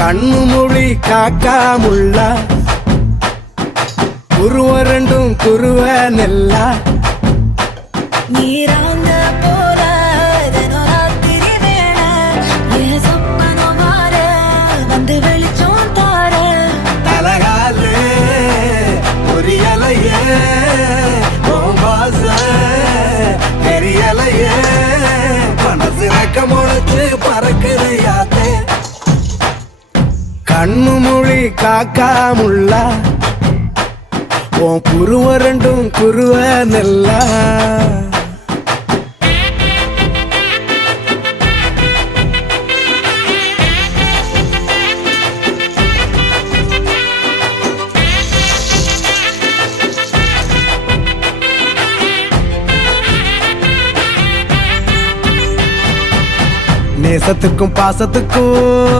கண்ணு மொழி காக்காமுள்ள குருவ ரெண்டும் குருவ நெல்லா நீராங்க போல தினராத்திரி வேண என் சொப்பனம் மாற வந்து வெளிச்சம் தார தலகாலே பொரியலையே ஓம்பாச தெரியலையே மனசு ரெக்க முளைச்சு பறக்குதையாத்தே கண்ணு மொழி காக்காமுள்ள உன் குருவ ரெண்டும் குருவ நெல்லா நேசத்துக்கும் பாசத்துக்கும்